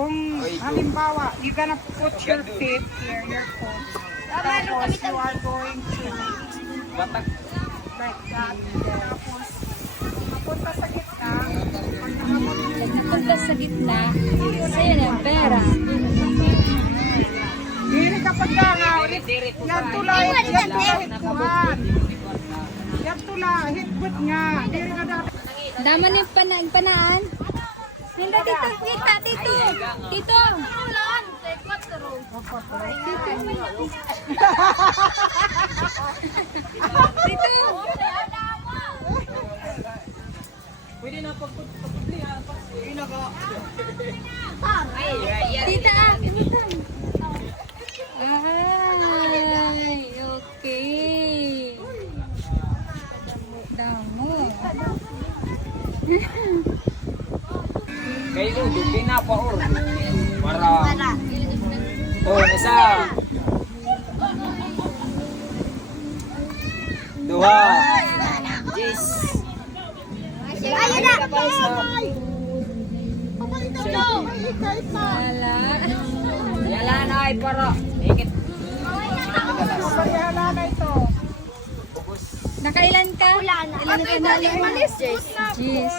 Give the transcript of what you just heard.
Kung halimbawa, you gonna put your feet here, your foot. Tapos you are going to Batak. like that. Tapos, mapunta sa gitna. Nagpunta sa gitna. Sa'yo na yung pera. Diri kapag nga, yan tulay, hitkuhan. Yan tulay, hitput nga. Diri ka dati. Daman yung panaan. Hindi, tito. Kita, tito. Tito. Tito. Pwede na pagpuplihan. Tita, kinitan. Ay, okay. Damo. Kayo, dubi na pa or. Para. Oh, isa. Duha. Yes. Ayun na! Wala. Yala na ay para. Ikit. Bayala na ito. Nakailan ka? Ilan ka na? Malis, Jeez.